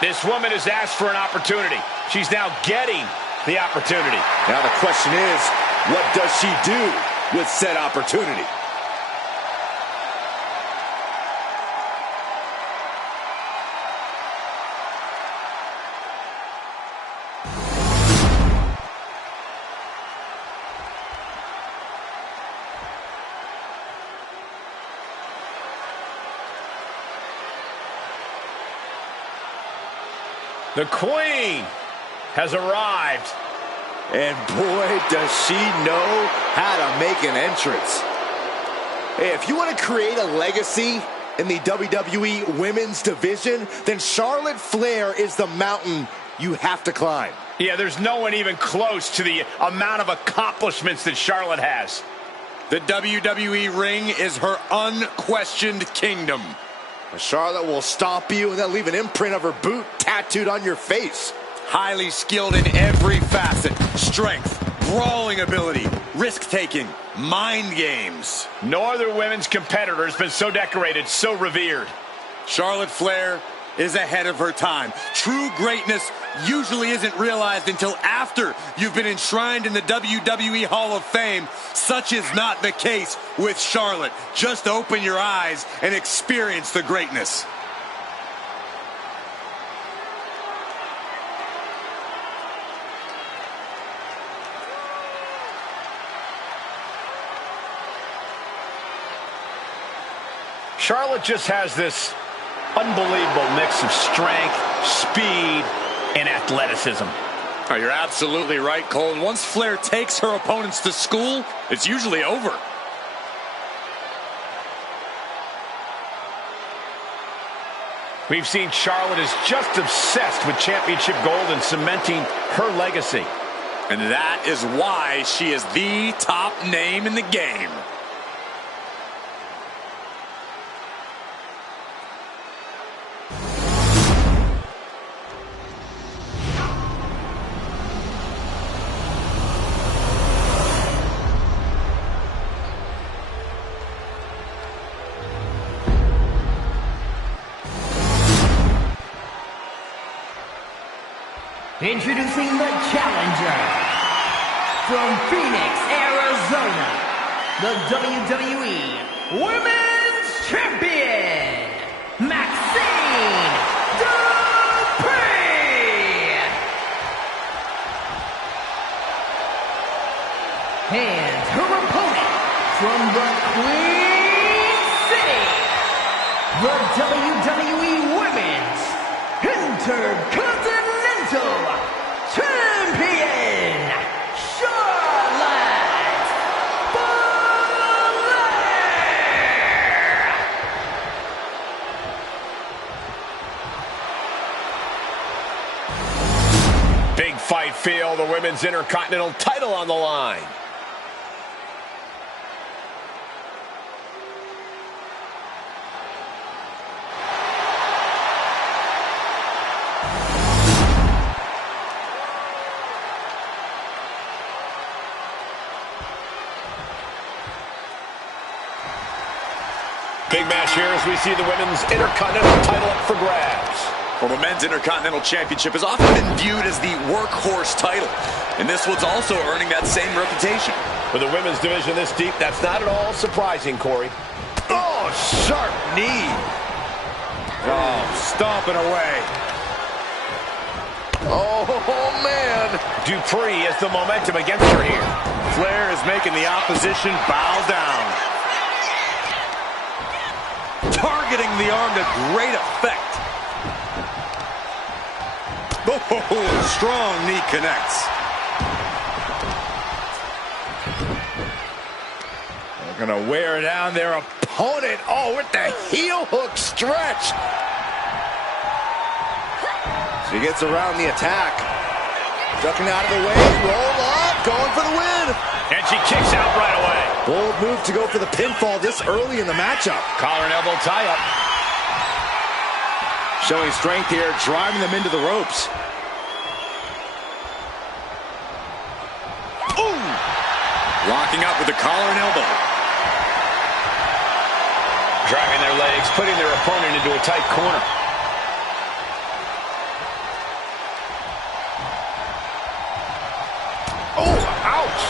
This woman has asked for an opportunity. She's now getting the opportunity. Now the question is, what does she do with said opportunity? The Queen has arrived. And boy, does she know how to make an entrance. Hey, if you want to create a legacy in the WWE Women's Division, then Charlotte Flair is the mountain you have to climb. Yeah, there's no one even close to the amount of accomplishments that Charlotte has. The WWE ring is her unquestioned kingdom. Charlotte will stomp you and then leave an imprint of her boot tattooed on your face. Highly skilled in every facet. Strength, brawling ability, risk-taking, mind games. No other women's competitor has been so decorated, so revered. Charlotte Flair is ahead of her time. True greatness usually isn't realized until after you've been enshrined in the WWE Hall of Fame. Such is not the case with Charlotte. Just open your eyes and experience the greatness. Charlotte just has this unbelievable mix of strength, speed, and athleticism. Oh, you're absolutely right, Cole. And once Flair takes her opponents to school, it's usually over. We've seen Charlotte is just obsessed with championship gold and cementing her legacy. And that is why she is the top name in the game. Introducing the challenger from Phoenix, Arizona, the WWE Women's Champion, Maxine Dupree. And her opponent from the Queen City, the WWE Women's Intercontinental Champion, Charlotte Flair. Big fight feel, the Women's Intercontinental title on the line. Big match here as we see the Women's Intercontinental title up for grabs. Well, the Men's Intercontinental Championship has often been viewed as the workhorse title, and this one's also earning that same reputation. With the women's division this deep, that's not at all surprising, Corey. Oh, sharp knee. Oh, stomping away. Oh, man. Dupree has the momentum against her here. Flair is making the opposition bow down. Targeting the arm to great effect. Oh, strong knee connects. They're going to wear down their opponent. Oh, with the heel hook stretch. She gets around the attack. Ducking out of the way, roll up, going for the win. And she kicks out right away. Bold move to go for the pinfall this early in the matchup. Collar and elbow tie-up. Showing strength here, driving them into the ropes. Ooh! Locking up with the collar and elbow. Driving their legs, putting their opponent into a tight corner. Oh, ouch.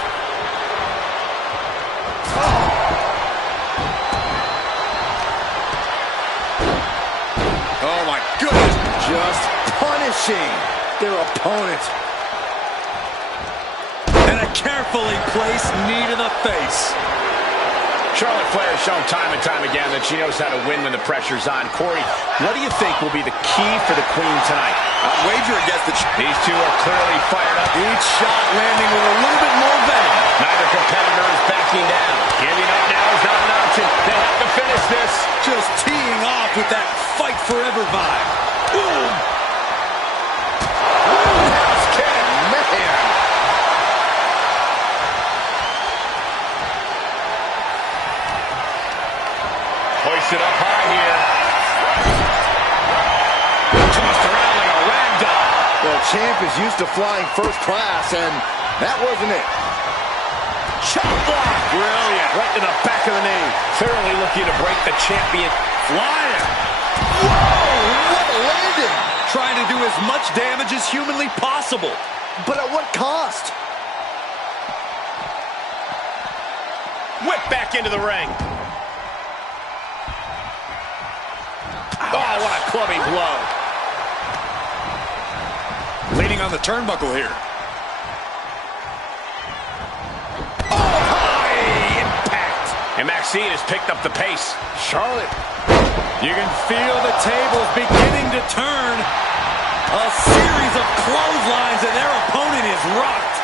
Oh, my goodness. Just punishing their opponent. And a carefully placed knee to the face. Charlotte Flair has shown time and time again that she knows how to win when the pressure's on. Corey, what do you think will be the key for the Queen tonight? I'd wager against These two are clearly fired up. each shot landing with a little bit more venom. Neither competitor is backing down. Giving up now is not an option. They have to finish this. Just teeing off with that fight forever vibe. Boom! Roundhouse kick. Man. Hoisted up high here. Tossed around like a rag doll. Well, champ is used to flying first class, and that wasn't it. Chop block. Brilliant. Right to the back of the knee. Clearly looking to break the champion. Flying. Whoa, what a landing. Trying to do as much damage as humanly possible. But at what cost? Whip back into the ring. Oh, what a clubbing blow. Leaning on the turnbuckle here. Oh, high impact. And Maxine has picked up the pace. Charlotte. You can feel the tables beginning to turn. A series of clotheslines and their opponent is rocked.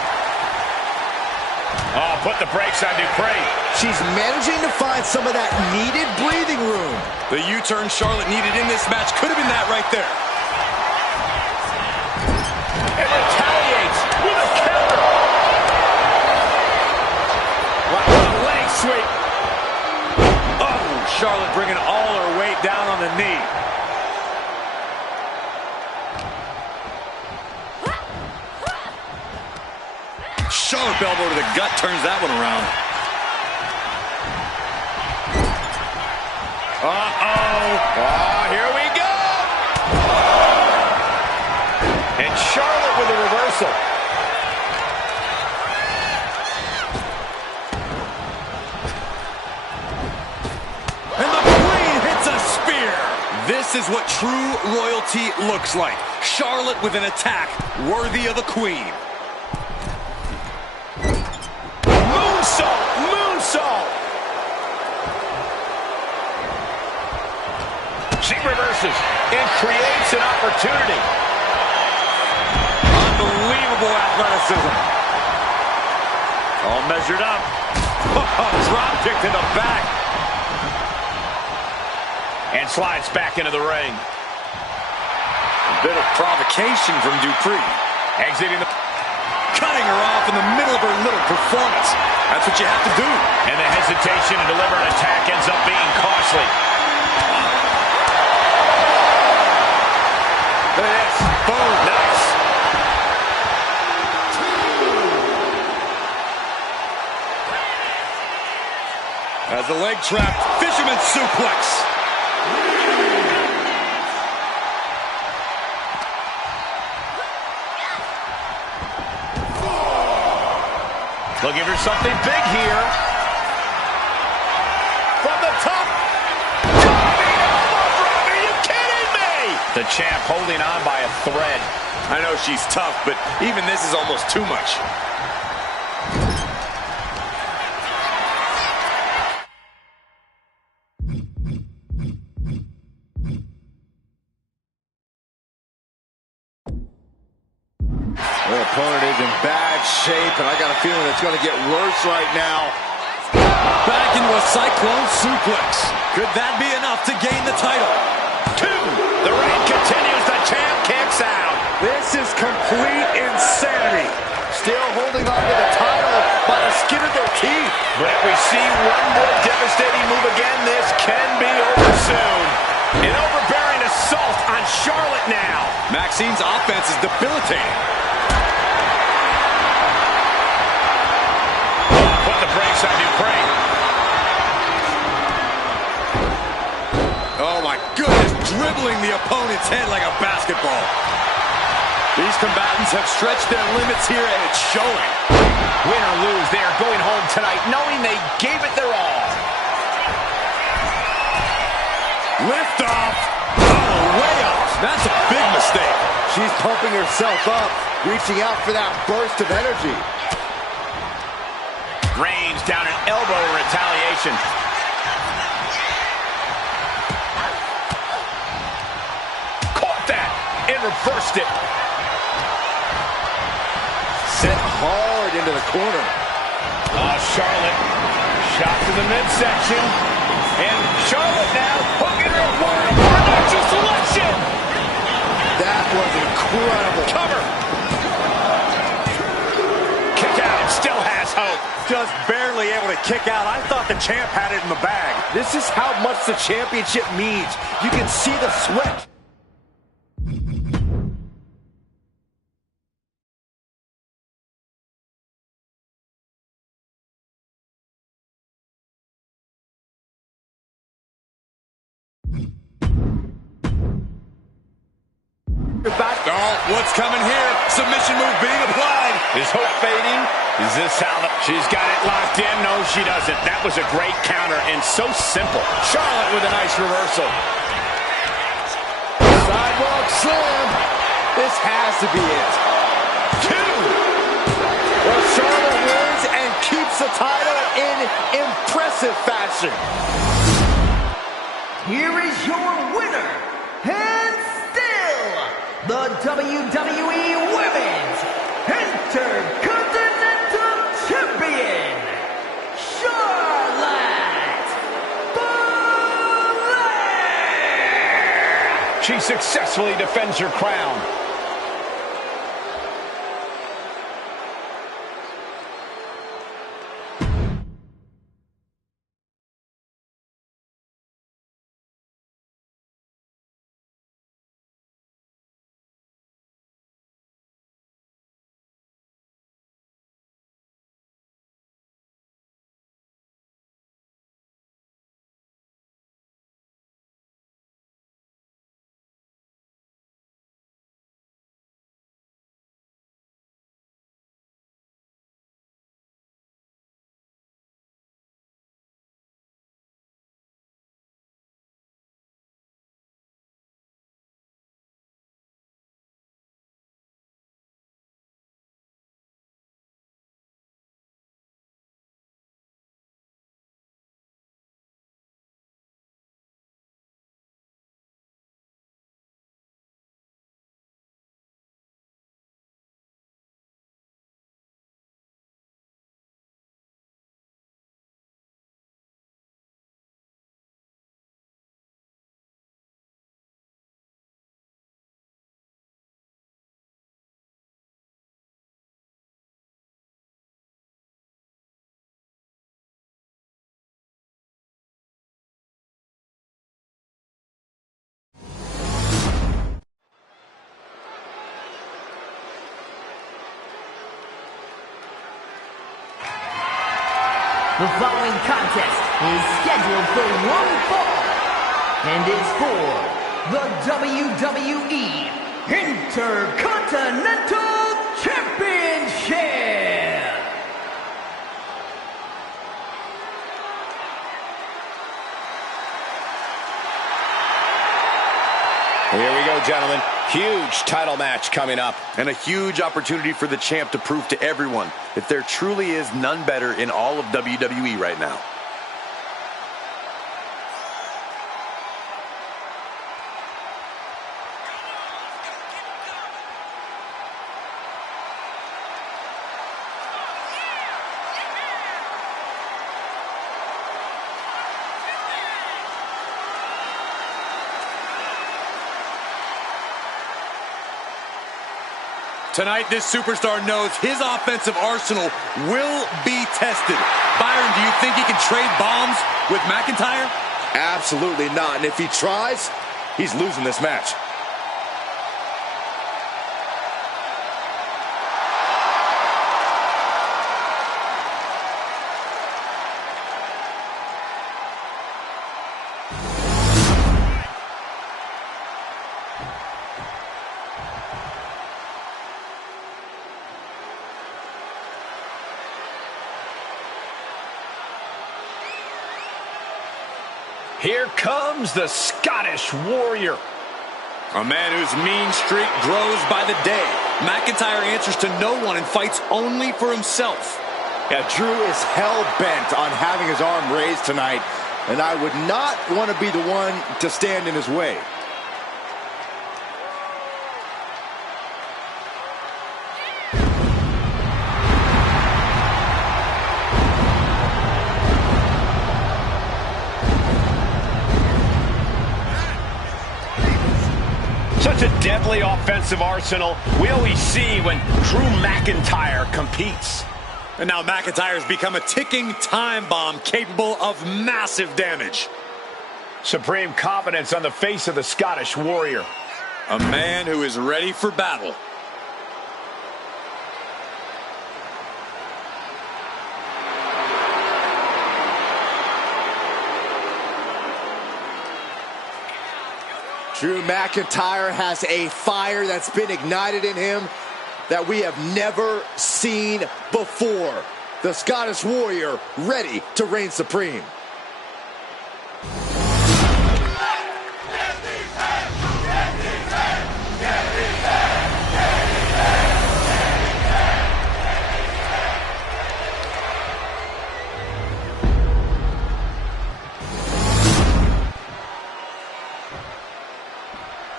Oh, put the brakes on Dupree. She's managing to find some of that needed breathing room. The U-turn Charlotte needed in this match could have been that right there. And retaliates with a counter. What a leg sweep. Oh, Charlotte bringing all her weight down on the knee. Sharp elbow to the gut turns that one around. Uh-oh. Oh, here we go. And Charlotte with a reversal. And the Queen hits a spear. This is what true royalty looks like. Charlotte with an attack worthy of a queen. Moonsault. Moonsault. She reverses and creates an opportunity. Unbelievable athleticism. All measured up. Drop kick to the back. And slides back into the ring. A bit of provocation from Dupree. Exiting the... Cutting her off in the middle of her little performance. That's what you have to do. And the hesitation to deliver an attack ends up being costly. Look at this. Boom. Nice. As the leg trap, fisherman suplex. Looking for something big here. From the top. Diving elbow drop. Are you kidding me? The champ holding on by a thread. I know she's tough, but even this is almost too much. Their opponent is in bad shape, and I got a feeling it's going to get worse right now. Back into a cyclone suplex. Could that be enough to gain the title? 2. The reign continues. The champ kicks out. This is complete insanity. Still holding on to the title by the skin of their teeth. But if we see one more devastating move again, this can be over soon. An overbearing assault on Charlotte now. Maxine's offense is debilitating. Put the brakes on Dupree. Oh my goodness, dribbling the opponent's head like a basketball. These combatants have stretched their limits here, and it's showing. Win or lose, they are going home tonight knowing they gave it their all. Lift off. Oh, way off. That's a big mistake. She's pumping herself up, reaching out for that burst of energy. Range down an elbow in retaliation. Caught that and reversed it. Sent hard into the corner. Charlotte shot to the midsection. And Charlotte now hooking her for a financial selection. That was incredible. Cover. Kick out. Still has hope. Just barely able to kick out. I thought the champ had it in the bag. This is how much the championship means. You can see the sweat. Oh, what's coming here? Submission move being applied. Is hope fading? Is this how she's got it locked in? No, she doesn't. That was a great counter and so simple. Charlotte with a nice reversal. Sidewalk slam. This has to be it. 2. Well, Charlotte wins and keeps the title in impressive fashion. Here is your winner, and still the WWE Women's Intercontinental Champion, Charlotte Flair. She successfully defends her crown. The following contest is scheduled for one fall and is for the WWE Intercontinental Championship. Here we go, gentlemen. Huge title match coming up. And a huge opportunity for the champ to prove to everyone that there truly is none better in all of WWE right now. Tonight, this superstar knows his offensive arsenal will be tested. Byron, do you think he can trade bombs with McIntyre? Absolutely not. And if he tries, he's losing this match. Here comes the Scottish Warrior. A man whose mean streak grows by the day. McIntyre answers to no one and fights only for himself. Yeah, Drew is hell-bent on having his arm raised tonight, and I would not want to be the one to stand in his way. Such a deadly offensive arsenal we always see when Drew McIntyre competes. And now McIntyre's become a ticking time bomb capable of massive damage. Supreme confidence on the face of the Scottish Warrior. A man who is ready for battle. Drew McIntyre has a fire that's been ignited in him that we have never seen before. The Scottish Warrior ready to reign supreme.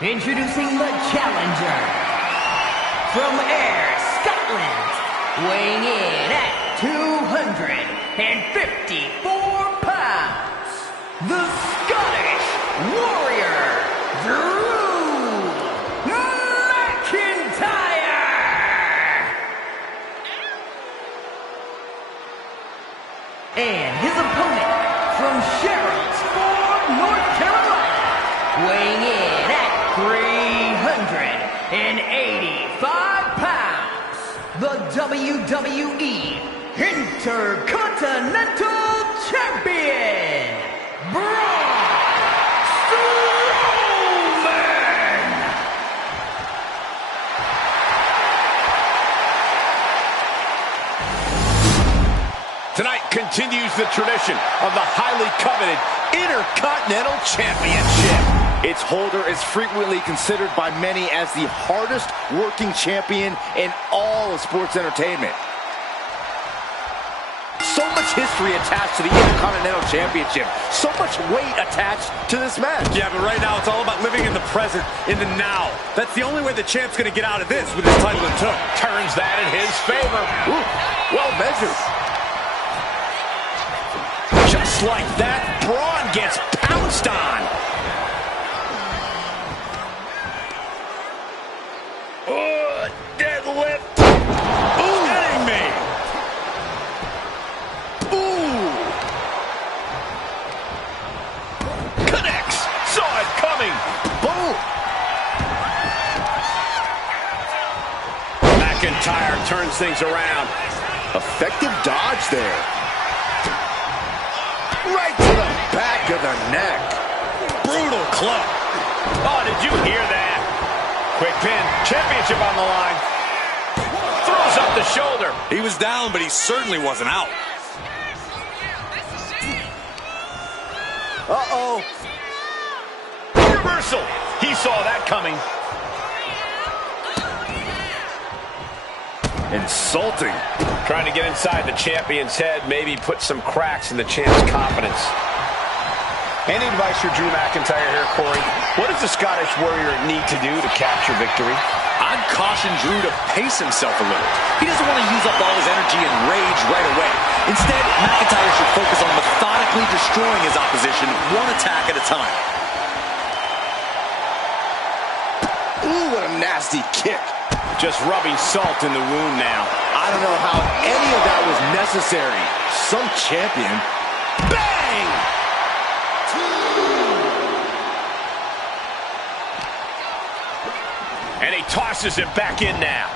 Introducing the challenger from Ayr, Scotland, weighing in at 254 pounds, the Scottish Warrior, Drew McIntyre! And his opponent from Charlottesville, North Carolina, weighing in at 385 pounds, the WWE Intercontinental Champion, Braun Strowman! Tonight continues the tradition of the highly coveted Intercontinental Championship. Its holder is frequently considered by many as the hardest working champion in all of sports entertainment. So much history attached to the Intercontinental Championship. So much weight attached to this match. Yeah, but right now it's all about living in the present, in the now. That's the only way the champ's going to get out of this with his title in tow. Turns that in his favor. Ooh, well measured. Just like that, Braun gets pounced on. Deadlift. Ooh, kidding me. Ooh. Connects. Saw it coming. Boom. McIntyre turns things around. Effective dodge there. Right to the back of the neck. Brutal club. Oh, did you hear that? Quick pin. Championship on the line. Throws up the shoulder. He was down, but he certainly wasn't out. Uh-oh. Reversal. He saw that coming. Insulting. Trying to get inside the champion's head, maybe put some cracks in the champ's confidence. Any advice for Drew McIntyre here, Corey? What does the Scottish Warrior need to do to capture victory? I'd caution Drew to pace himself a little. He doesn't want to use up all his energy and rage right away. Instead, McIntyre should focus on methodically destroying his opposition one attack at a time. Ooh, what a nasty kick. Just rubbing salt in the wound now. I don't know how any of that was necessary. Some champion. Bang! And he tosses it back in now.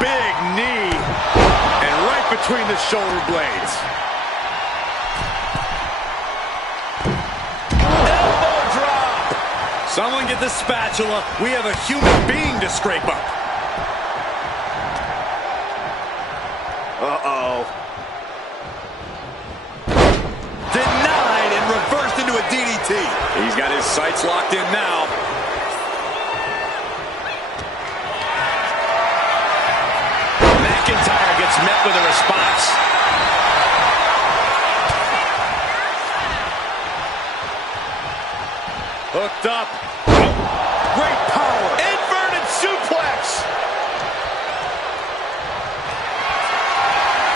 Big knee. And right between the shoulder blades. Elbow drop. Someone get the spatula. We have a human being to scrape up. Uh-oh. Denied and reversed into a DDT. He's got his sights locked in now. McIntyre gets met with a response. Hooked up. Great power. Inverted suplex.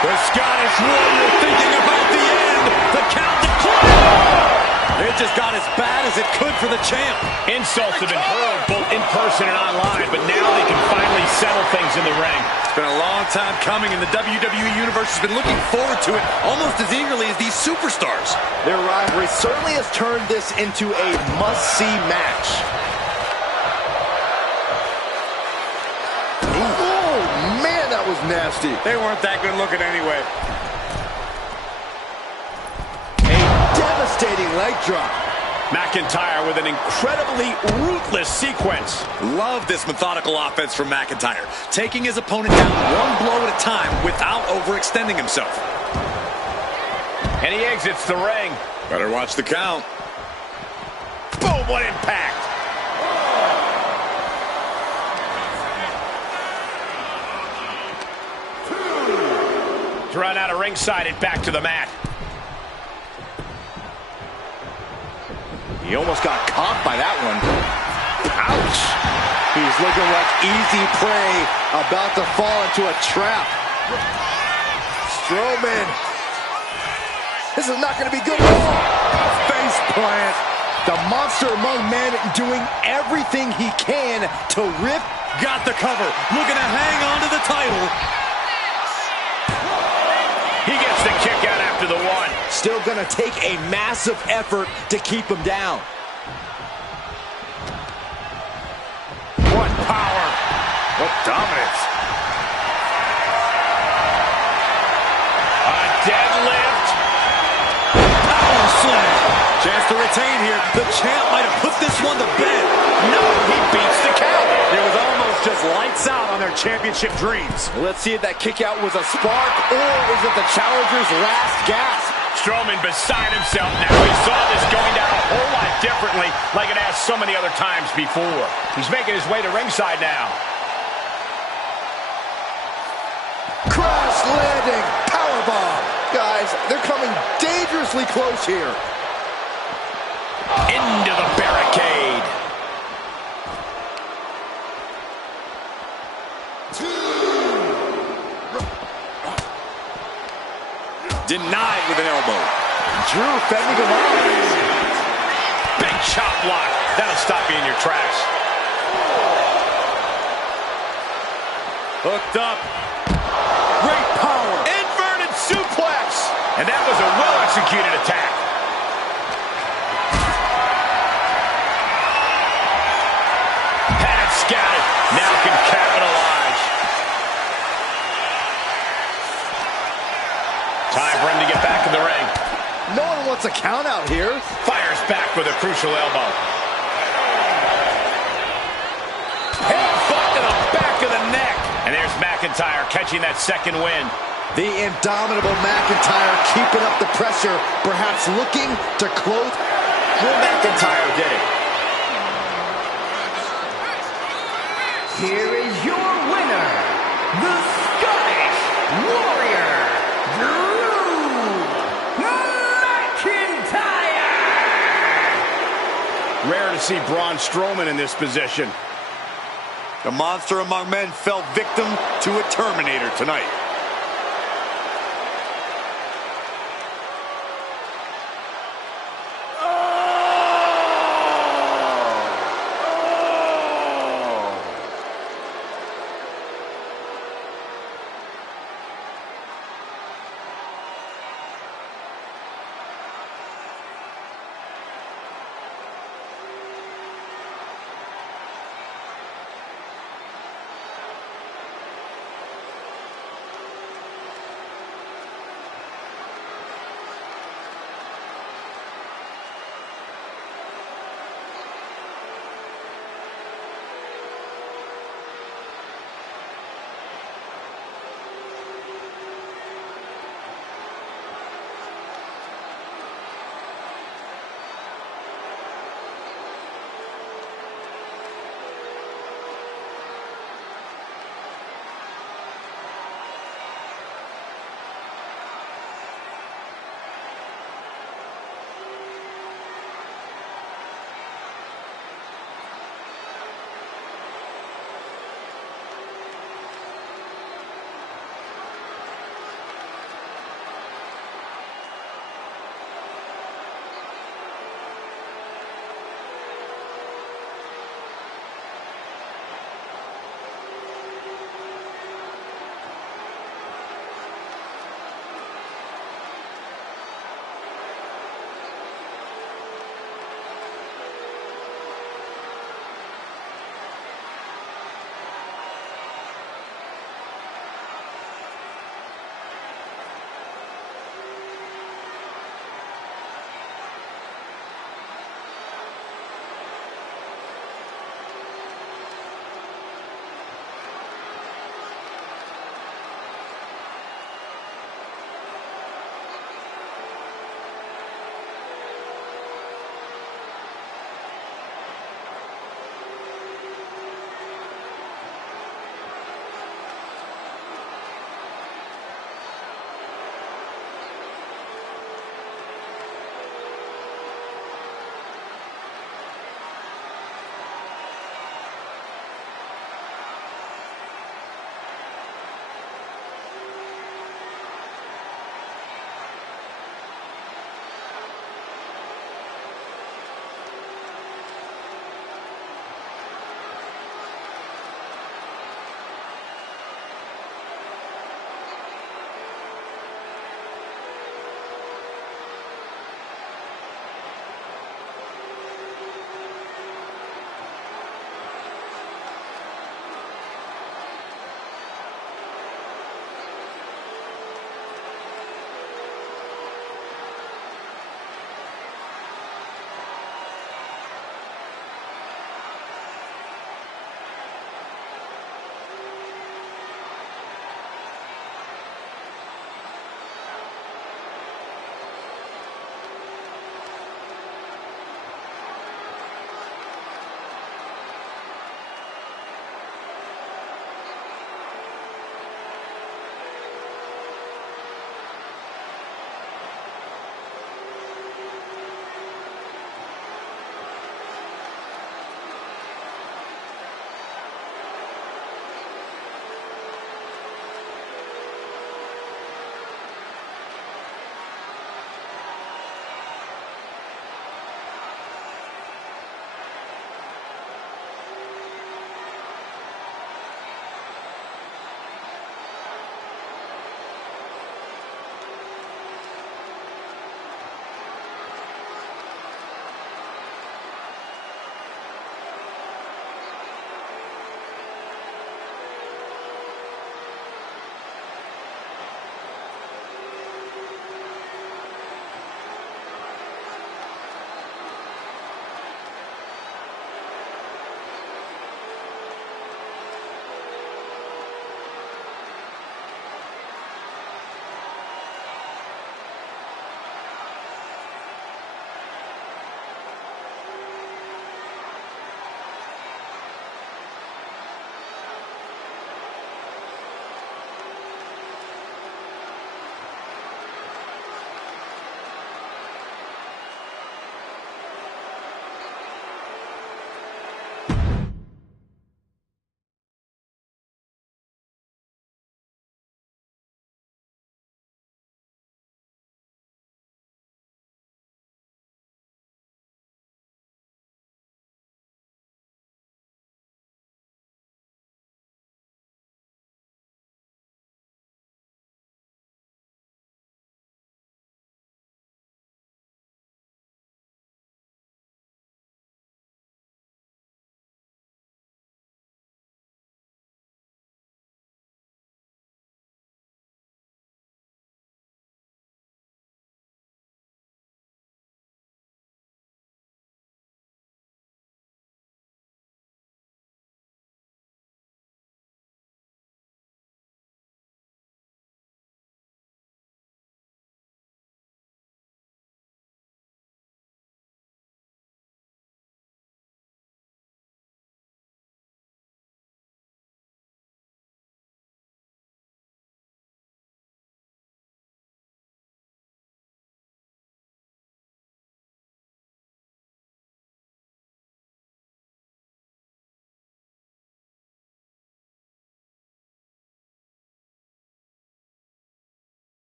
The Scottish Warrior thinking about the end. The count to clear. It just got as bad as it could for the champ. Insults have been hurled both in person and online, but now they can finally settle things in the ring. It's been a long time coming, and the WWE Universe has been looking forward to it almost as eagerly as these superstars. Their rivalry certainly has turned this into a must-see match. Oh, man, that was nasty. They weren't that good looking anyway. Devastating leg drop. McIntyre with an incredibly ruthless sequence. Love this methodical offense from McIntyre, taking his opponent down one blow at a time without overextending himself. And he exits the ring. Better watch the count. Boom, what impact. Run out of ringside and back to the mat. He almost got caught by that one. Ouch! He's looking like easy prey, about to fall into a trap. Strowman. This is not going to be good at all. Face plant. The monster among men doing everything he can to rip. Got the cover. Looking to hang on to the title. He gets the kick out after the one. Still going to take a massive effort to keep him down. What power. What dominance. A deadlift. Power slam. Chance to retain here. The champ might have put this one to bed. No, he beats the count. It was almost just lights out on their championship dreams. Let's see if that kick out was a spark, or is it the challenger's last gasp? Strowman beside himself now. He saw this going down a whole lot differently, like it has so many other times before. He's making his way to ringside now. Crash landing, powerbomb. Guys, they're coming dangerously close here. Into the barricade. Denied with an elbow. Drew fending him off. Big chop block. That'll stop you in your tracks. Hooked up. Great power. Inverted suplex. And that was a well-executed attack. Had it scouted. Now can capitalize. Time for him to get back in the ring. No one wants a count out here. Fires back with a crucial elbow. Headbutt to the back of the neck. And there's McIntyre catching that second win. The indomitable McIntyre keeping up the pressure, perhaps looking to close. Drew McIntyre did it. Here is your winner, the Scottish Warrior, Drew McIntyre! Rare to see Braun Strowman in this position. The monster among men fell victim to a Terminator tonight.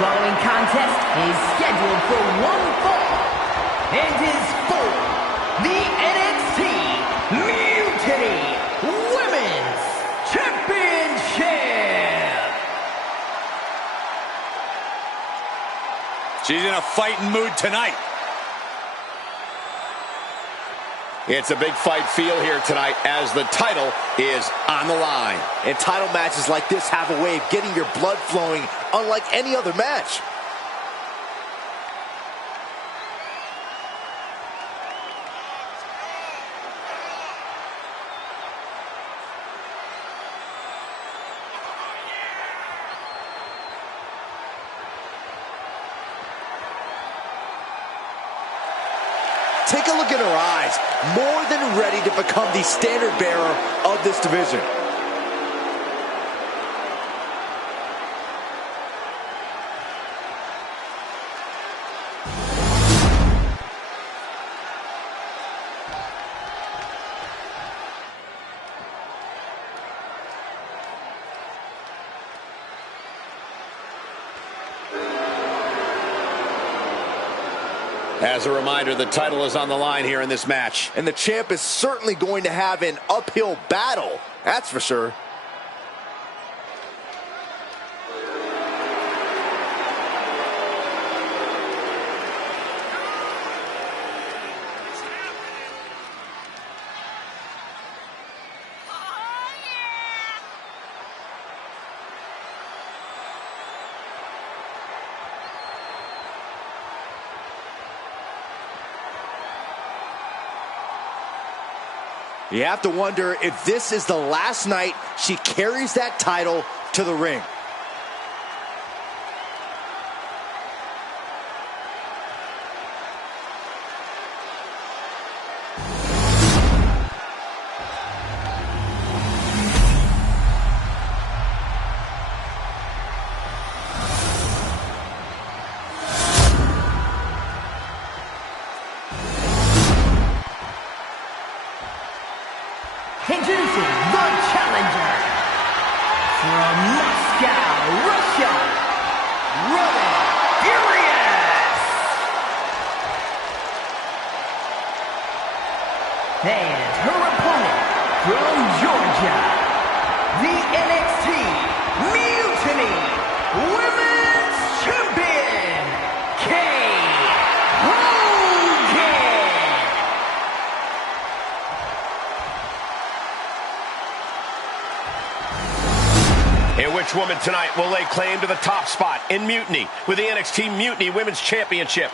following contest is scheduled for one fall and is for the NXT Mutiny Women's Championship. She's in a fighting mood tonight. It's a big fight feel here tonight as the title is on the line. And title matches like this have a way of getting your blood flowing unlike any other match. Take a look at her eyes, more than ready to become the standard bearer of this division. As a reminder, the title is on the line here in this match. And the champ is certainly going to have an uphill battle, that's for sure. You have to wonder if this is the last night she carries that title to the ring. Introducing the challenger from Moscow, Russia, Roman Furious. And her opponent from Georgia, the NXT Mutiny Women's Champion, Kay Hogan. And which woman tonight will lay claim to the top spot in Mutiny with the NXT Mutiny Women's Championship?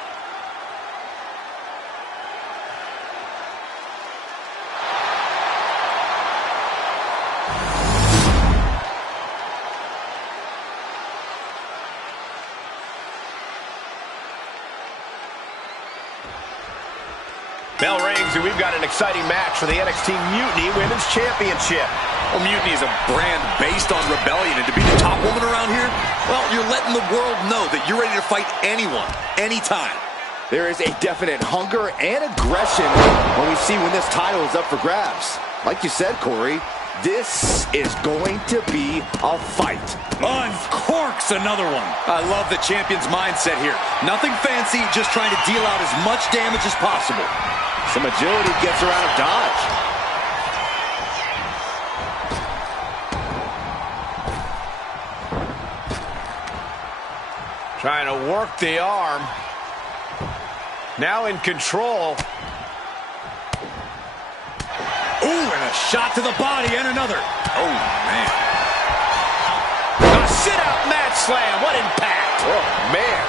Bell rings, and we've got an exciting match for the NXT Mutiny Women's Championship. Well, Mutiny is a brand based on rebellion, and to be the top woman around here, well, you're letting the world know that you're ready to fight anyone, anytime. There is a definite hunger and aggression when we see when this title is up for grabs. Like you said, Corey, this is going to be a fight. Uncorks another one. I love the champion's mindset here. Nothing fancy, just trying to deal out as much damage as possible. Some agility gets her out of dodge. Trying to work the arm. Now in control. Ooh, and a shot to the body and another. Oh, man. A sit-out mat slam. What impact. Oh, man.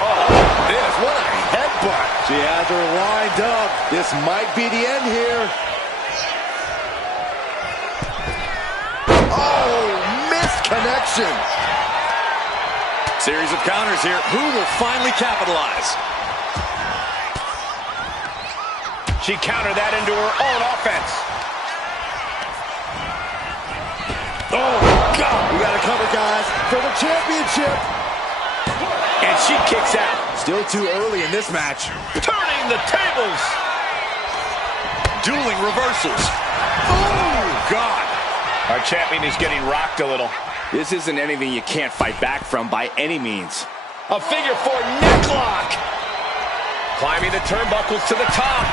Oh, This, what a headbutt. She has her lined up. This might be the end here. Oh, missed connection. Series of counters here. Who will finally capitalize? she countered that into her own offense. Oh, God. We got to cover, guys, for the championship. And she kicks out. Still too early in this match. Turning the tables. Dueling reversals. Oh, God. Our champion is getting rocked a little. This isn't anything you can't fight back from by any means. A figure four neck lock. Climbing the turnbuckles to the top.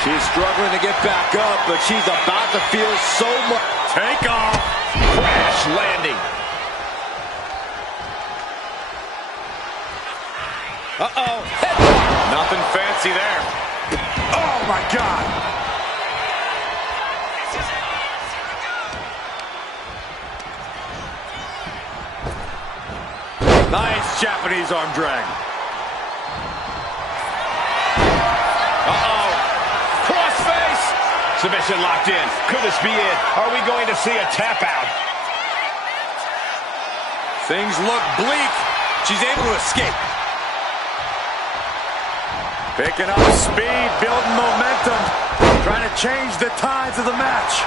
She's struggling to get back up, but she's about to feel so much. Take off. Crash landing. Uh-oh. Nothing fancy there. Oh, my God. Nice Japanese arm drag. Uh-oh. Crossface. Submission locked in. Could this be it? Are we going to see a tap out? Things look bleak. She's able to escape. Picking up speed, building momentum. Trying to change the tides of the match.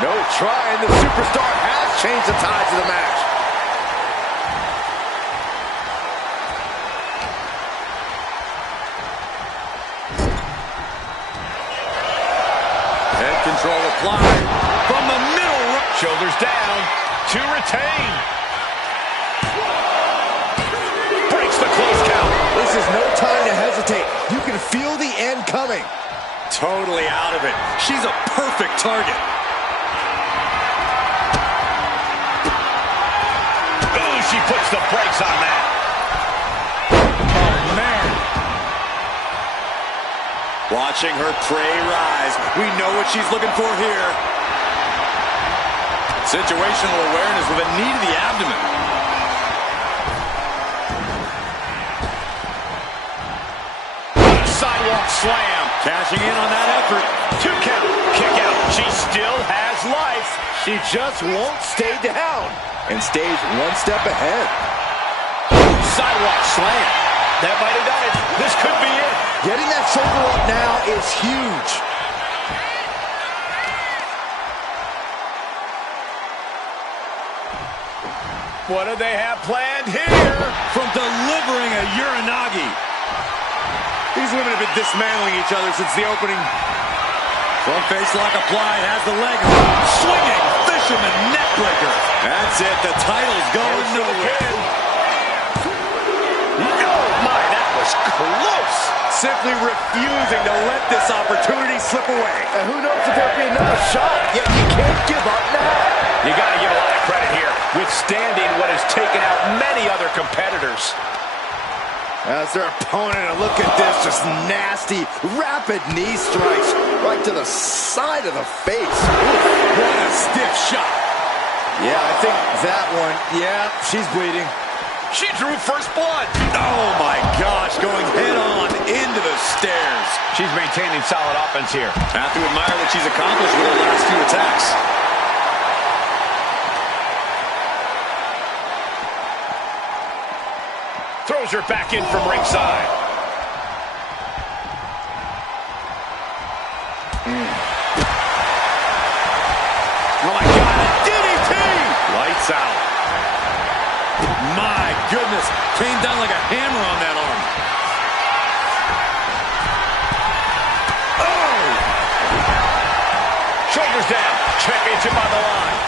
No trying. The superstar has changed the tides of the match. Head control applied from the middle. Shoulders down to retain. Breaks the close count. This is no time to hesitate. You can feel the end coming. Totally out of it. She's a perfect target. Ooh, she puts the brakes on that. Oh, man. Watching her prey rise. We know what she's looking for here. Situational awareness with a knee to the abdomen. Sidewalk slam. Cashing in on that effort. 2 count. Kick out. She still has life. She just won't stay down and stays one step ahead. Sidewalk slam. That might have done it. This could be it. Getting that shoulder up now is huge. What do they have planned here? From delivering a Uranagi. These women have been dismantling each other since the opening. Front face lock applied, has the leg. Swinging, fisherman neckbreaker. That's it, the title's going nowhere. Oh my, that was close. Simply refusing to let this opportunity slip away. And who knows if there'll be another shot, yet you can't give up now. You got to give a lot of credit here, withstanding what has taken out many other competitors. As their opponent, and look at this, just nasty, rapid knee strikes right to the side of the face. Ooh, what a stiff shot. Yeah, I think that one, yeah, she's bleeding. She drew first blood. Oh my gosh, going head on into the stairs. She's maintaining solid offense here. Have to admire what she's accomplished with her last few attacks. Throws her back in from ringside. Oh my God, a DDT! Lights out. My goodness, came down like a hammer on that arm. Oh! Shoulders down, championship on the line.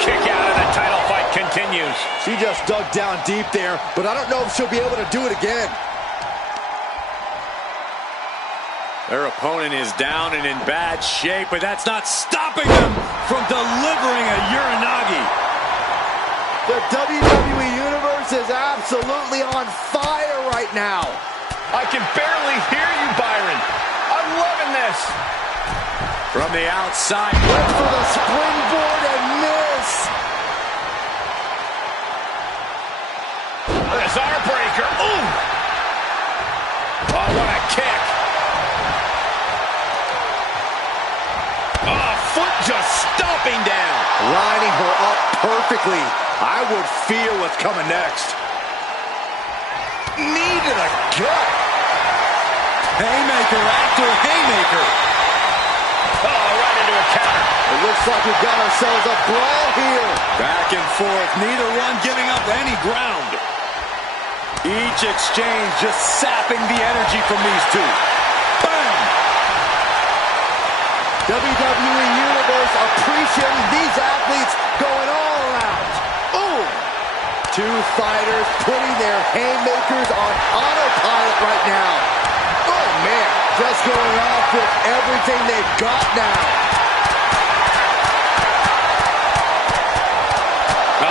Kick out and the title fight continues. She just dug down deep there, but I don't know if she'll be able to do it again. Their opponent is down and in bad shape, but that's not stopping them from delivering a Uranagi. The WWE Universe is absolutely on fire right now. I can barely hear you, Byron. I'm loving this. From the outside. Went for the springboard and miss. Bizarre breaker. Ooh. Oh, what a kick. Oh, foot just stomping down. Lining her up perfectly. I would feel what's coming next. Knee to the gut. Haymaker after haymaker. Oh, right into a counter. It looks like we've got ourselves a brawl here. Back and forth, neither one giving up any ground. Each exchange just sapping the energy from these two. Bam! WWE Universe just appreciating these athletes going all around. Ooh! Two fighters putting their haymakers on autopilot right now. Oh, man. Just going off with everything they've got now.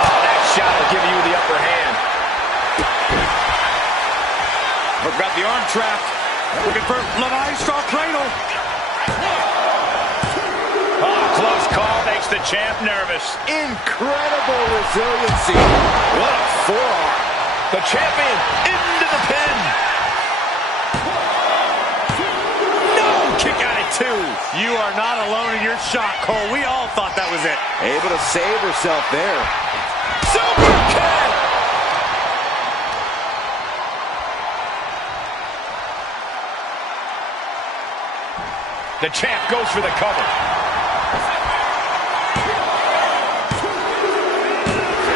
Oh, that shot will give you the upper hand. We've got the arm trapped. Looking for Levi straw cradle. Oh, close call makes the champ nervous. Incredible resiliency. What a forearm. The champion into the pin. No, kick out at two. You are not alone in your shot, Cole. We all thought that was it. Able to save herself there. Super kick. The champ goes for the cover.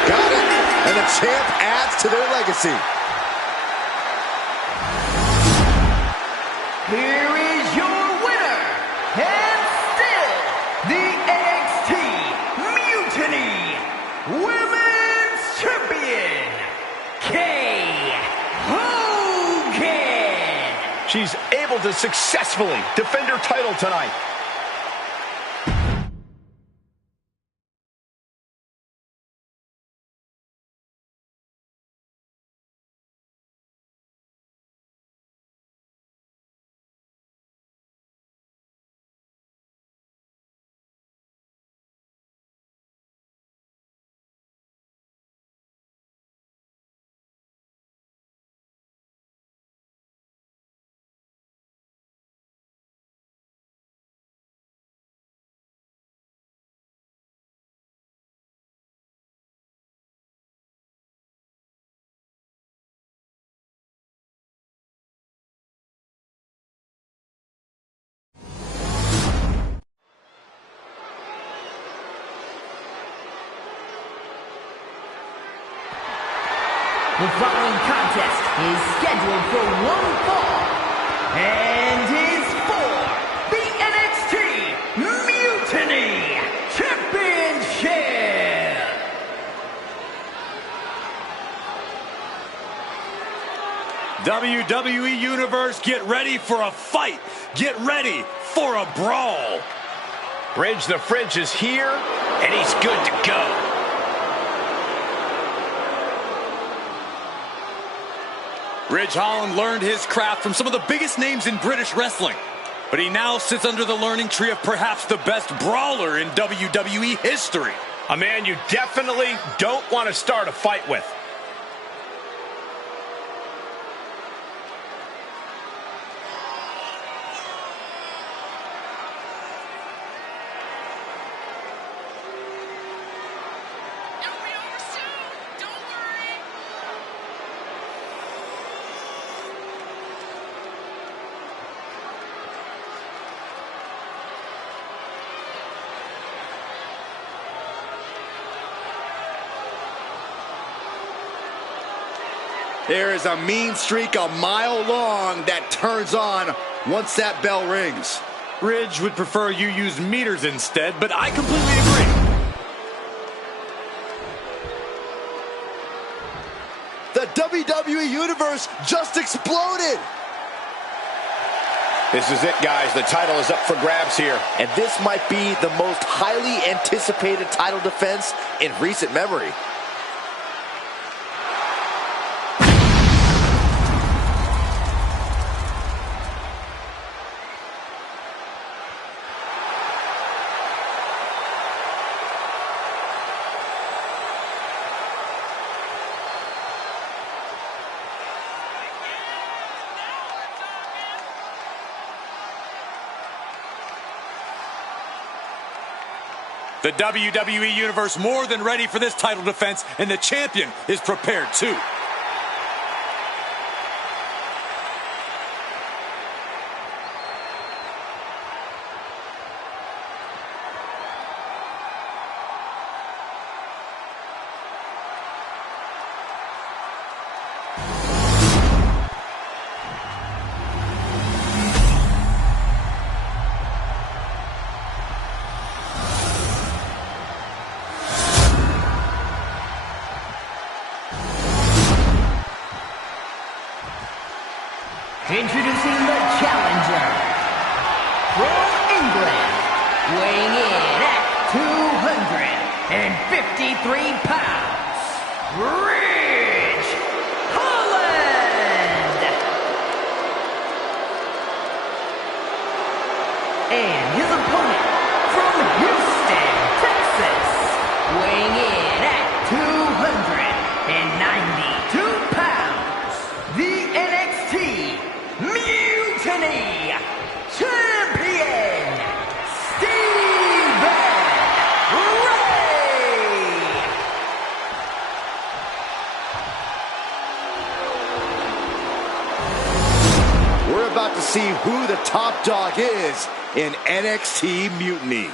Got it. And the champ adds to their legacy. Here is your winner, and still the NXT Mutiny Women's Champion, Kay Hogan. She's able to successfully defend her title tonight. The following contest is scheduled for one fall and is for the NXT Mutiny Championship. WWE Universe, get ready for a fight. Get ready for a brawl. Bridge the Fridge is here, and he's good to go. Ridge Holland learned his craft from some of the biggest names in British wrestling. But he now sits under the learning tree of perhaps the best brawler in WWE history. A man you definitely don't want to start a fight with. There is a mean streak a mile long that turns on once that bell rings. Ridge would prefer you use meters instead, but I completely agree. The WWE Universe just exploded. This is it, guys. The title is up for grabs here. And this might be the most highly anticipated title defense in recent memory. The WWE Universe more than ready for this title defense, and the champion is prepared too. Introducing the challenger from England, weighing in at 253 pounds, Ridge Holland. And his opponent from Houston, Texas, weighing in at 292 pounds, the NXT Mutiny Champion, Stephen Ray. We're about to see who the top dog is in NXT Mutiny.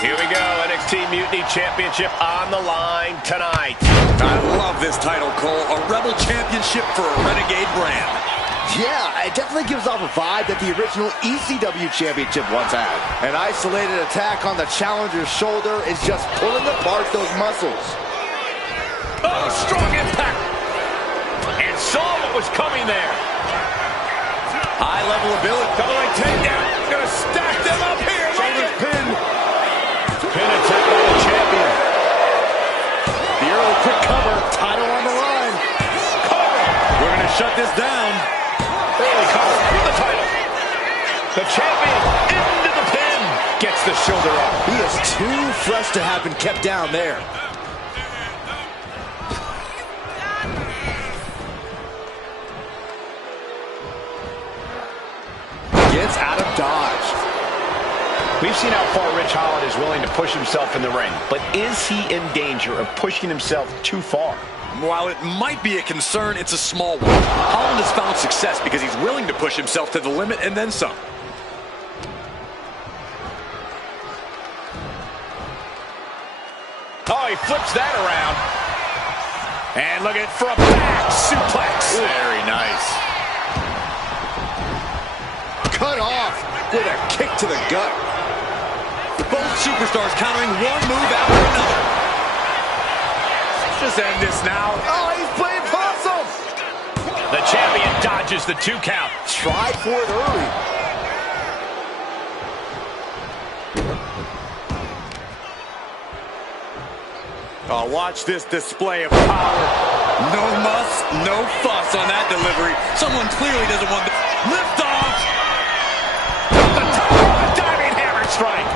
Here we go, NXT Mutiny Championship on the line tonight. I love this title, Cole. A Rebel Championship for a Renegade brand. Yeah, it definitely gives off a vibe that the original ECW Championship once had. An isolated attack on the challenger's shoulder is just pulling apart those muscles. Oh, strong impact. And saw what was coming there. High level ability. Double leg takedown. Gonna stack them up here. Shoulders pinned. Pin attack by the champion. The early quick cover, title on the line. Cover. We're going to shut this down. Early cover with the title. The champion into the pin. Gets the shoulder up. He is too fresh to have been kept down there. Gets out of dodge. We've seen how far Ridge Holland is willing to push himself in the ring, but is he in danger of pushing himself too far? While it might be a concern, it's a small one. Holland has found success because he's willing to push himself to the limit and then some. Oh, he flips that around. And look at it for a back suplex. Very nice. Cut off with a kick to the gut. Both superstars countering one move after another. Just end this now. Oh, he's playing possum. The champion dodges the 2 count. Tried for it early. Oh, watch this display of power. No muss, no fuss on that delivery. Someone clearly doesn't want to lift off. The top of a diving hammer strike.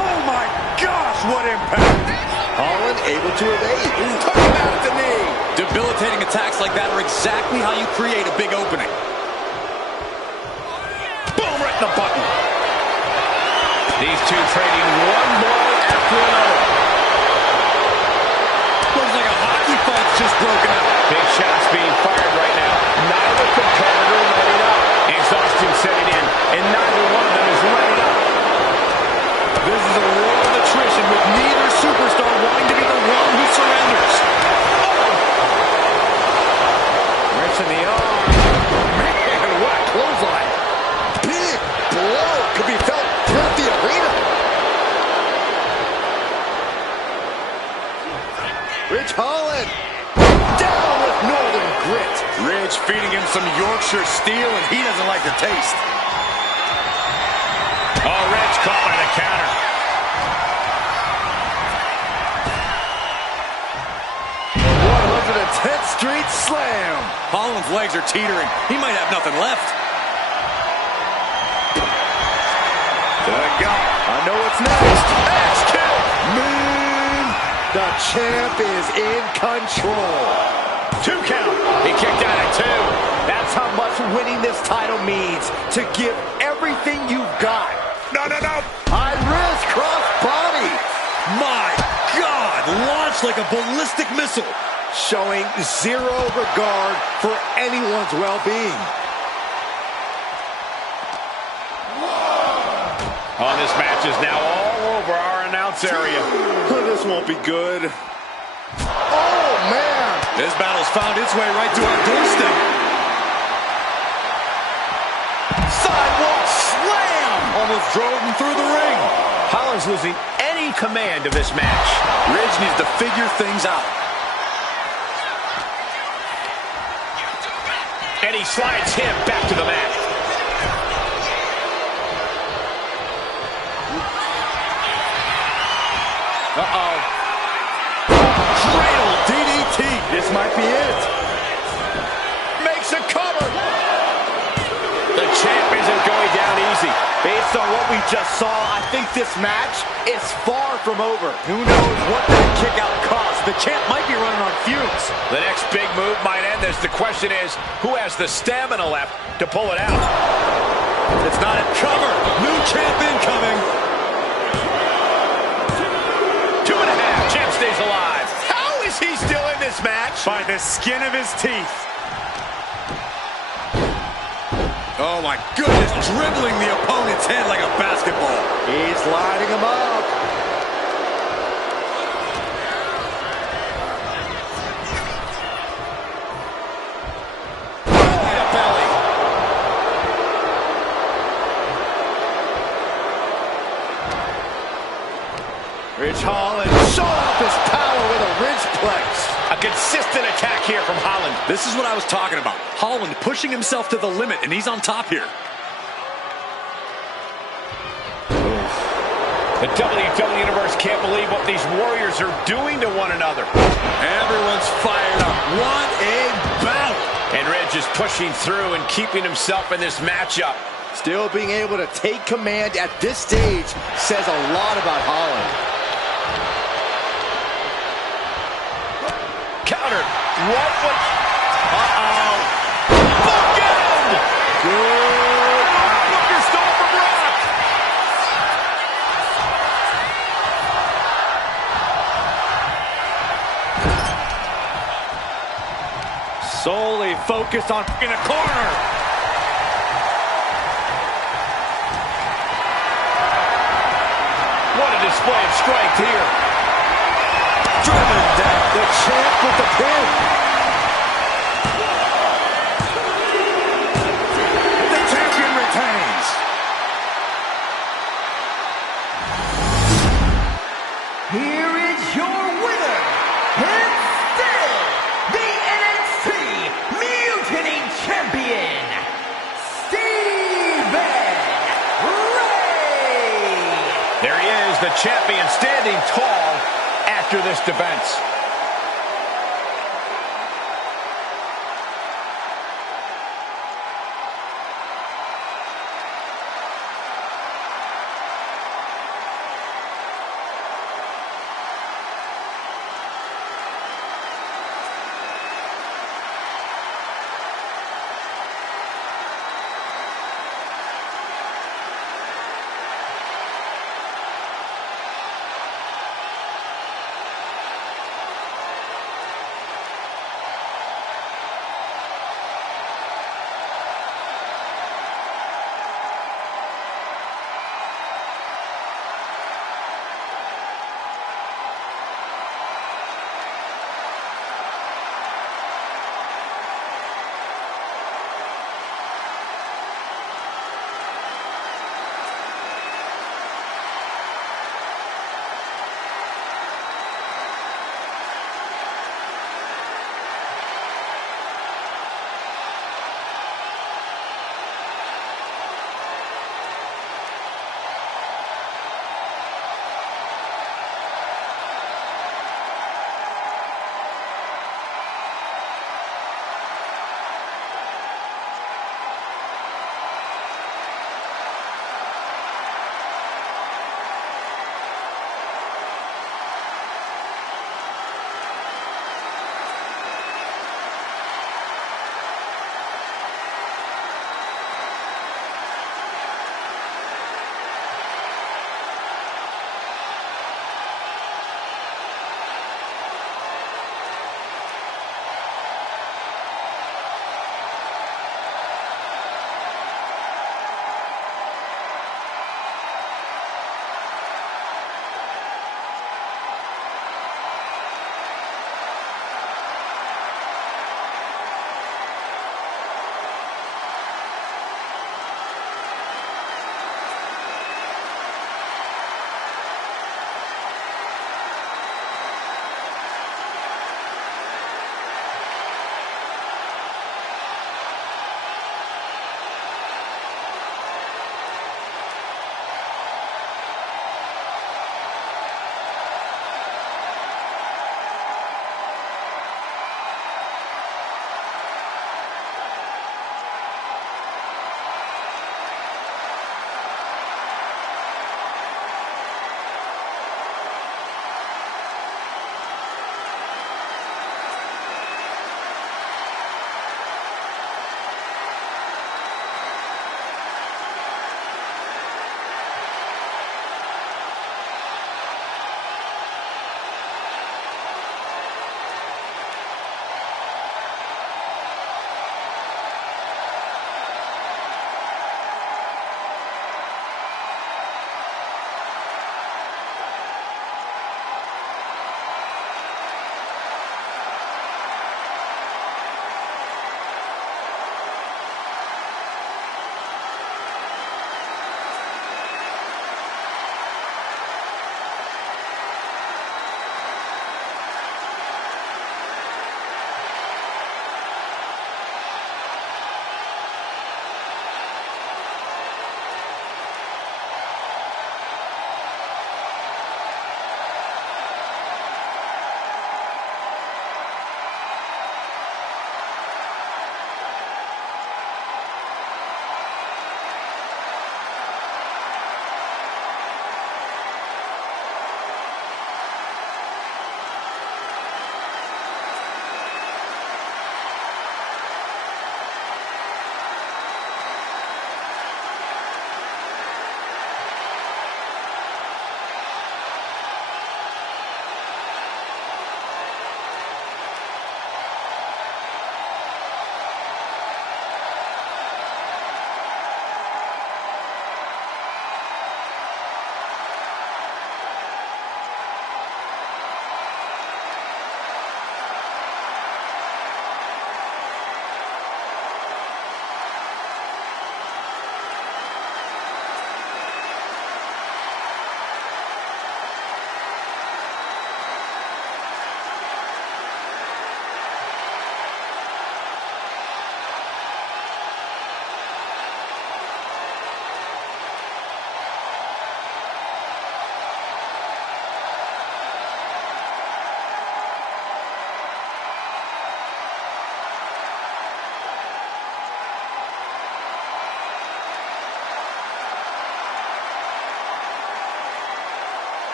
Oh my gosh, what impact. Holland able to evade. Took him out at the knee. Debilitating attacks like that are exactly how you create a big opening. Boom, right in the button. These two trading one blow after another. Looks like a hockey fight's just broken out. Big shots being fired right now. Neither competitor letting up. Exhaustion setting in, and neither one of them is letting up. This is a war of attrition with neither superstar wanting to be the one who surrenders. Wrench in the arm. Man, what a clothesline. Big blow could be felt throughout the arena. Ridge Holland down with Northern Grit. Ridge feeding him some Yorkshire steel, and he doesn't like the taste. Oh, Ridge caught by the counter. What was it, a 10th Street Slam? Holland's legs are teetering. He might have nothing left. I know what's next. X-Kill. Man, the champ is in control. 2 count. He kicked out at 2. That's how much winning this title means. To give everything you've got. No. High risk cross body. My God, launched like a ballistic missile. Showing zero regard for anyone's well-being. Oh, this match is now all over. Our announcer announce area. This won't be good. Oh, man. This battle's found its way right to our doorstep. Sidewalk slam. Almost drove him through the ring. Holland's losing any command of this match. Ridge needs to figure things out. And he slides him back to the mat. Uh-oh. Cradle DDT. This might be it. Makes a cover. The champ isn't going down easy. Based on what we just saw, I think this match is far from over. Who knows what that kick out cost? The champ might be running on fumes. The next big move might end this. The question is, who has the stamina left to pull it out? It's not a cover. New champ incoming. 2.5. Champ stays alive. How is he still in this match? By the skin of his teeth. Oh my goodness, dribbling the opponent's head like a basketball. He's lining him up. Belly. Ridge Holland showing off his power with a Ridgeplex. A consistent attack here from Holland. This is what I was talking about. Holland pushing himself to the limit, and he's on top here. The WWE Universe can't believe what these warriors are doing to one another. Everyone's fired up. What a battle. And Ridge is pushing through and keeping himself in this matchup. Still being able to take command at this stage says a lot about Holland. Countered. What was... Uh-oh. Bookend! Good. Booker stole from Rock. Solely focused on in a corner. What a display of strength here. Driven down. The champ with the pin. The champion retains. Here is your winner, and still the NXT Mutiny Champion, Stephen Ray. There he is, the champion, standing tall after this defense.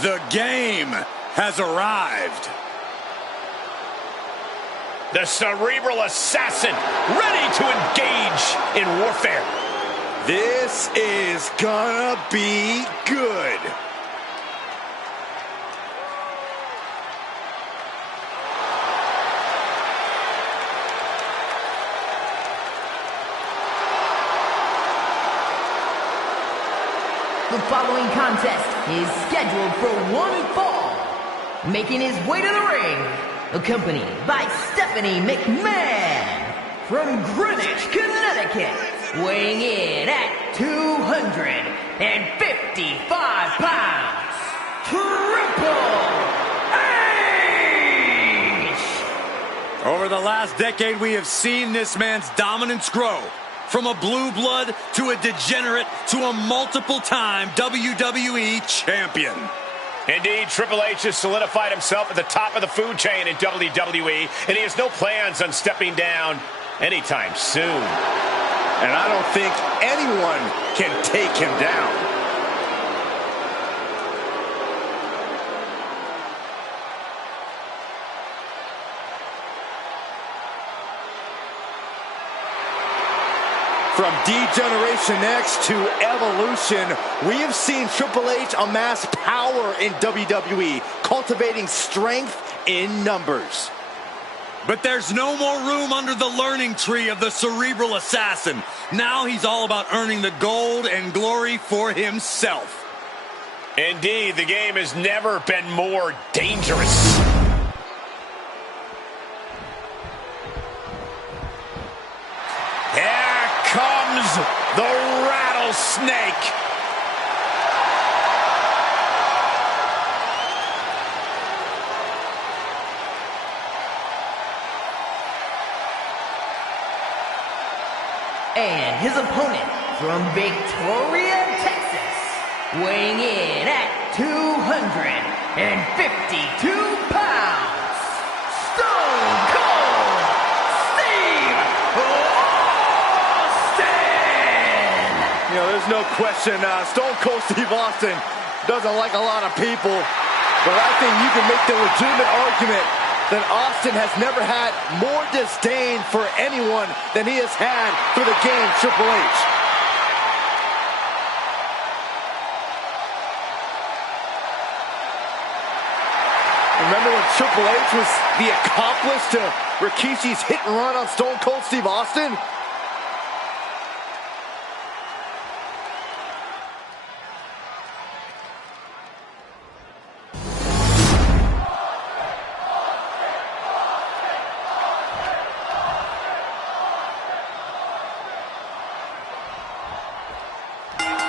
The game has arrived. The cerebral assassin, ready to engage in warfare. This is gonna be good. The following contest is scheduled for one fall. Making his way to the ring, accompanied by Stephanie McMahon from Greenwich, Connecticut, weighing in at 255 pounds, Triple H! Over the last decade, we have seen this man's dominance grow. From a blue blood to a degenerate to a multiple-time WWE champion. Indeed, Triple H has solidified himself at the top of the food chain in WWE, and he has no plans on stepping down anytime soon. And I don't think anyone can take him down. From D-Generation X to Evolution, we have seen Triple H amass power in WWE, cultivating strength in numbers. But there's no more room under the learning tree of the cerebral assassin. Now he's all about earning the gold and glory for himself. Indeed, the game has never been more dangerous. Here comes the rattlesnake. And his opponent from Victoria, Texas, weighing in at 252 pounds, Stone Cold Steve Austin! You know, there's no question, Stone Cold Steve Austin doesn't like a lot of people, but I think you can make the legitimate argument that Austin has never had more disdain for anyone than he has had for the game Triple H. Remember when Triple H was the accomplice to Rikishi's hit and run on Stone Cold Steve Austin?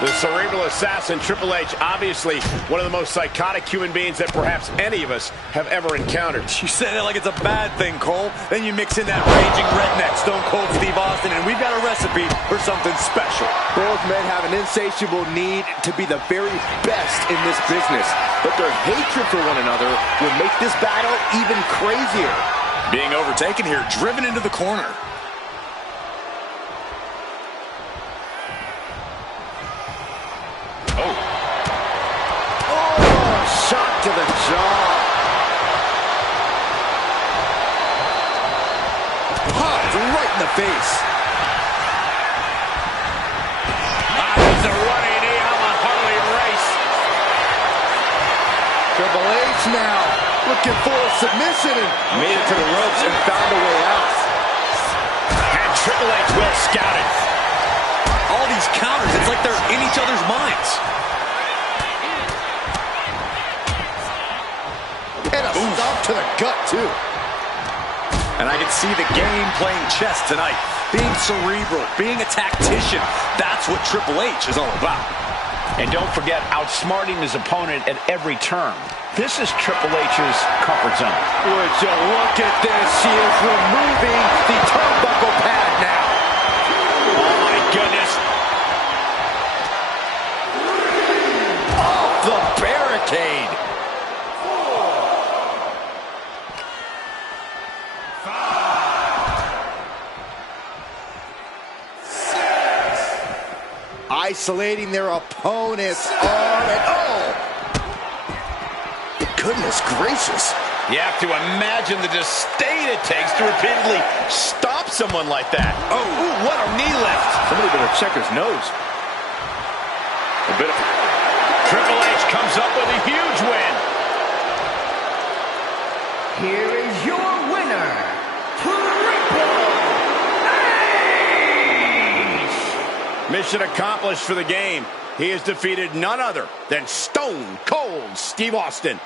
The cerebral assassin, Triple H, obviously one of the most psychotic human beings that perhaps any of us have ever encountered. You said it like it's a bad thing, Cole. Then you mix in that raging redneck, Stone Cold Steve Austin, and we've got a recipe for something special. Both men have an insatiable need to be the very best in this business, but their hatred for one another will make this battle even crazier. Being overtaken here, driven into the corner. Shot to the jaw. Popped right in the face. He's a running knee on the Harley race. Triple H now looking for a submission and made it to the ropes and found a way out. And Triple H well scouted. All these counters, it's like they're in each other's minds. And a stomp to the gut, too. And I can see the game playing chess tonight. Being cerebral, being a tactician. That's what Triple H is all about. And don't forget, outsmarting his opponent at every turn. This is Triple H's comfort zone. Would you look at this? She is removing the turnbuckle pad now. Oh, my goodness. Off the barricade. Isolating their opponent's arm and Goodness gracious. You have to imagine the disdain it takes to repeatedly stop someone like that. Oh, ooh, what a knee lift. Somebody better check his nose. A bit of... Triple H comes up with a huge win. Here is your winner, Triple H! Mission accomplished for the game. He has defeated none other than Stone Cold Steve Austin.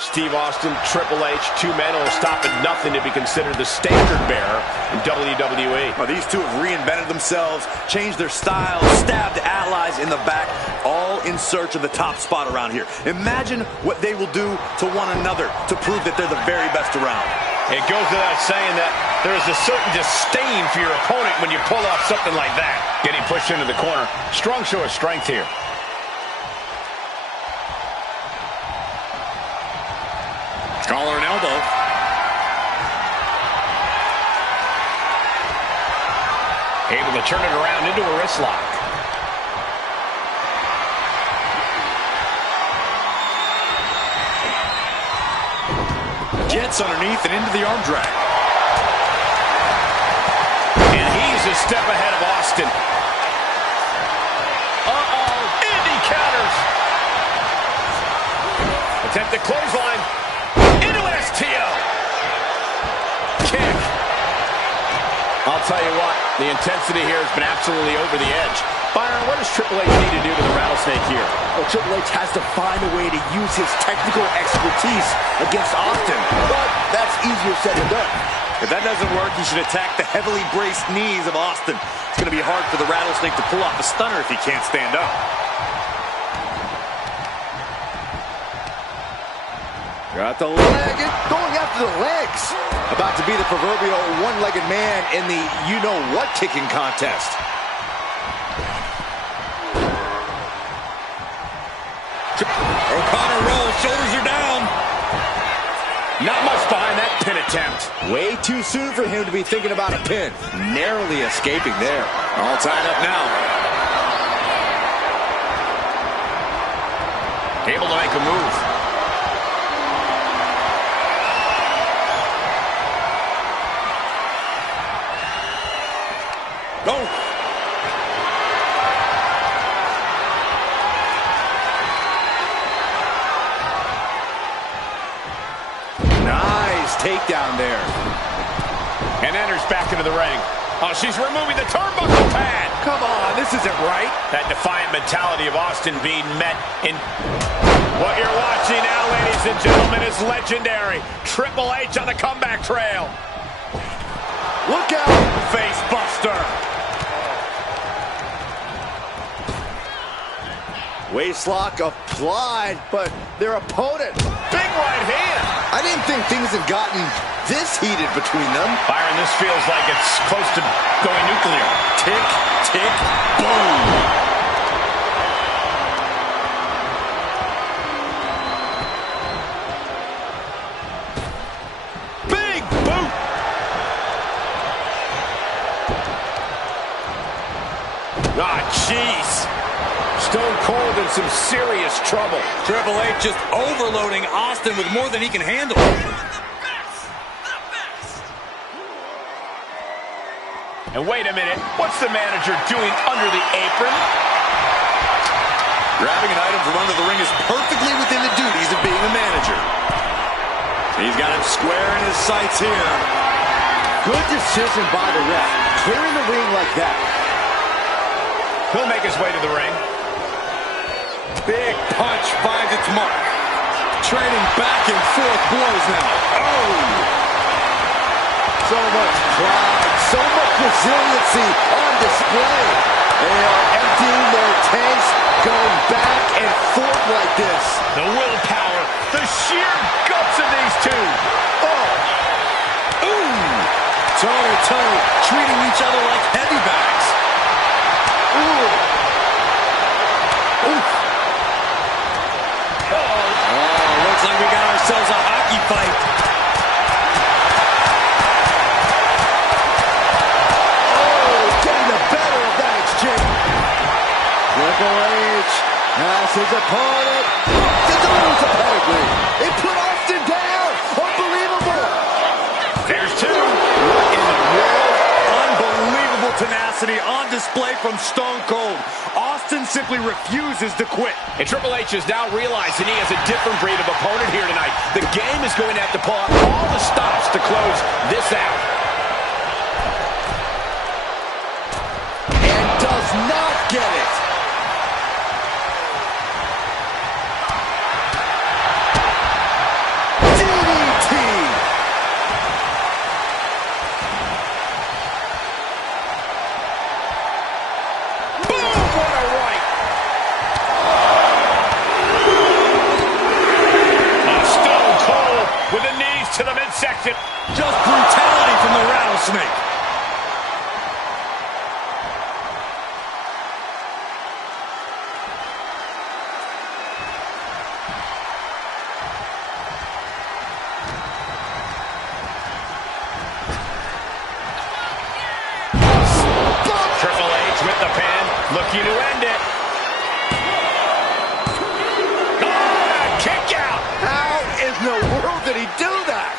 Steve Austin, Triple H, two men who will stop at nothing to be considered the standard bearer in WWE. Well, these two have reinvented themselves, changed their styles, stabbed allies in the back, all in search of the top spot around here. Imagine what they will do to one another to prove that they're the very best around. It goes without saying that there is a certain disdain for your opponent when you pull off something like that. Getting pushed into the corner. Strong show of strength here. Collar and elbow. Able to turn it around into a wrist lock. Gets underneath and into the arm drag. And he's a step ahead of Austin. Uh-oh, and he counters. Attempted clothesline. Into an STO. Kick. I'll tell you what, the intensity here has been absolutely over the edge. Byron, what does Triple H need to do to the Rattlesnake here? Well, Triple H has to find a way to use his technical expertise against Austin, but that's easier said than done. If that doesn't work, he should attack the heavily braced knees of Austin. It's going to be hard for the Rattlesnake to pull off a stunner if he can't stand up. Got the leg, going after the legs. About to be the proverbial one-legged man in the you-know-what kicking contest. O'Connor rolls, shoulders are down. Not much behind that pin attempt. Way too soon for him to be thinking about a pin. Narrowly escaping there. All tied up now. Able to make a move. Go. Nice takedown there. And enters back into the ring. Oh, she's removing the turnbuckle pad. Come on, this isn't right. That defiant mentality of Austin being met in... What you're watching now, ladies and gentlemen, is legendary. Triple H on the comeback trail. Look out. Face buster. Waistlock applied, but their opponent. Big right hand. I didn't think things had gotten this heated between them. Byron, this feels like it's close to going nuclear. Tick, tick, boom. Big boot. Ah, jeez. Stone Cold in some serious trouble. Triple H just overloading Austin with more than he can handle. And wait a minute, what's the manager doing under the apron? Grabbing an item from under the ring is perfectly within the duties of being a manager. He's got him square in his sights here. Good decision by the ref. Clearing the ring like that. He'll make his way to the ring. Big punch finds its mark. Trading back and forth blows now. Oh! So much pride, so much resiliency on display. They are emptying their tanks, going back and forth like this. The willpower, the sheer guts of these two. Oh! Ooh! Toe-to-toe, treating each other like heavy bags. Ooh! Ooh! Oh, looks like we got ourselves a hockey fight. as his opponent delivers a pedigree. It put Austin down. Unbelievable. There's two. What in the world? Unbelievable tenacity on display from Stone Cold. Austin simply refuses to quit. And Triple H is now realizing he has a different breed of opponent here tonight. The game is going to have to pull out all the stops to close this out. And does not get it. DDT. Boom! What a right! Stone Cold with the knees to the midsection. Just brutality from the rattlesnake. Triple H with the pin, looking to end it. Oh, kick out! How in the world did he do that?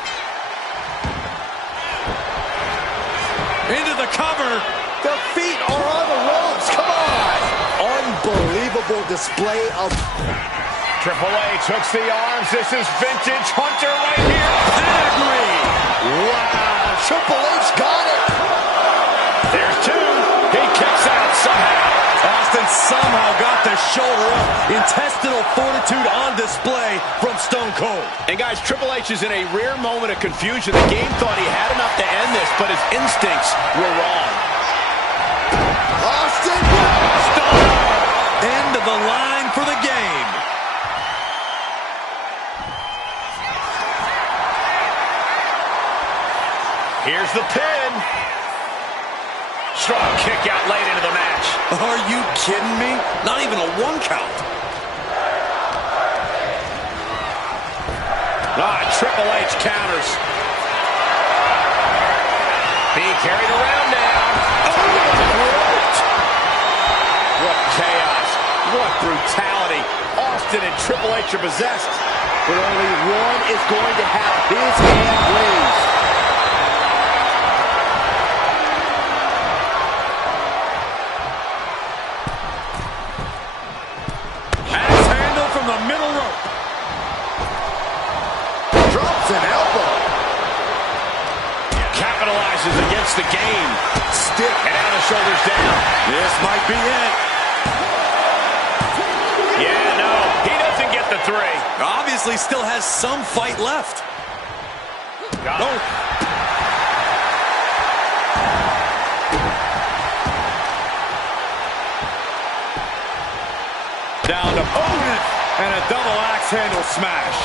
Into the cover. The feet are on the ropes. Come on. Unbelievable display of... Triple H hooks the arms. This is vintage Hunter right here. Pedigree. Wow. Triple H got it. There's two. He kicks out somehow. Austin somehow got the shoulder up. Intestinal fortitude on display from Stone Cold. And guys, Triple H is in a rare moment of confusion. The game thought he had enough to end this, but his instincts were wrong. Austin. End of the line for the game. Here's the pin. Strong kick out late into the match. Are you kidding me? Not even a 1 count. Triple H counters. Being carried around now. What chaos. What brutality. Austin and Triple H are possessed. But only one is going to have his hand raised. Axe handle from the middle rope. Drops an elbow. Capitalizes against the game. Stick. And now the shoulders down. This might be it. Yeah, no. He doesn't get the 3. Obviously still has some fight left. Oh. Down to opponent and a double axe handle smash.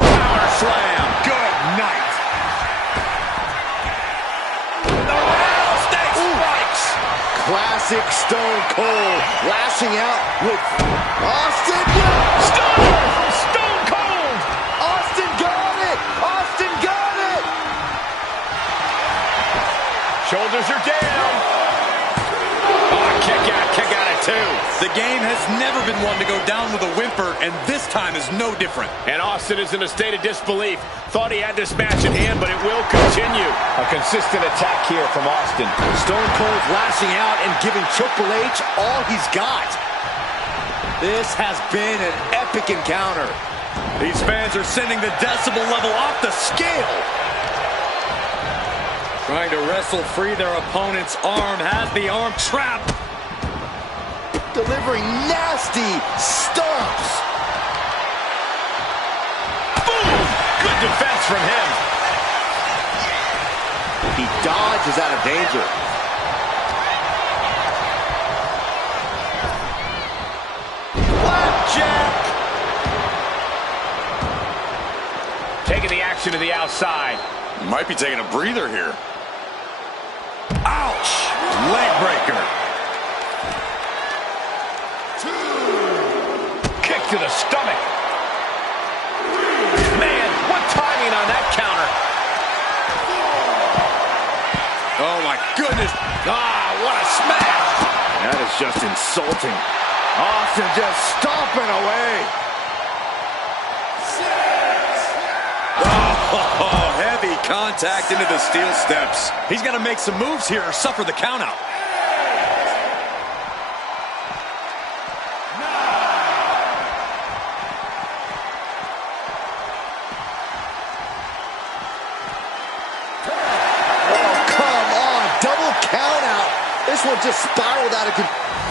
Power slam. Good night. The rattlesnake strikes. Classic Stone Cold lashing out with Austin. Stone Cold. Austin got it. Austin got it. Shoulders are down. Oh, kick out at 2. The game has never been one to go down with a whimper, and this time is no different. And Austin is in a state of disbelief. Thought he had this match in hand, but it will continue. A consistent attack here from Austin. Stone Cold lashing out and giving Triple H all he's got. This has been an epic encounter. These fans are sending the decibel level off the scale. Trying to wrestle free their opponent's arm, has the arm trapped. Delivering nasty stomps. Boom! Good defense from him. He dodges out of danger. Blackjack! Taking the action to the outside. Might be taking a breather here. Ouch! Leg breaker. Kick to the stomach. Man, what timing on that counter. Oh my goodness. Ah, what a smash! That is just insulting. Austin just stomping away. Oh, heavy contact into the steel steps. He's got to make some moves here or suffer the countout. Oh, come on. Double count out. This one just spiraled out of control.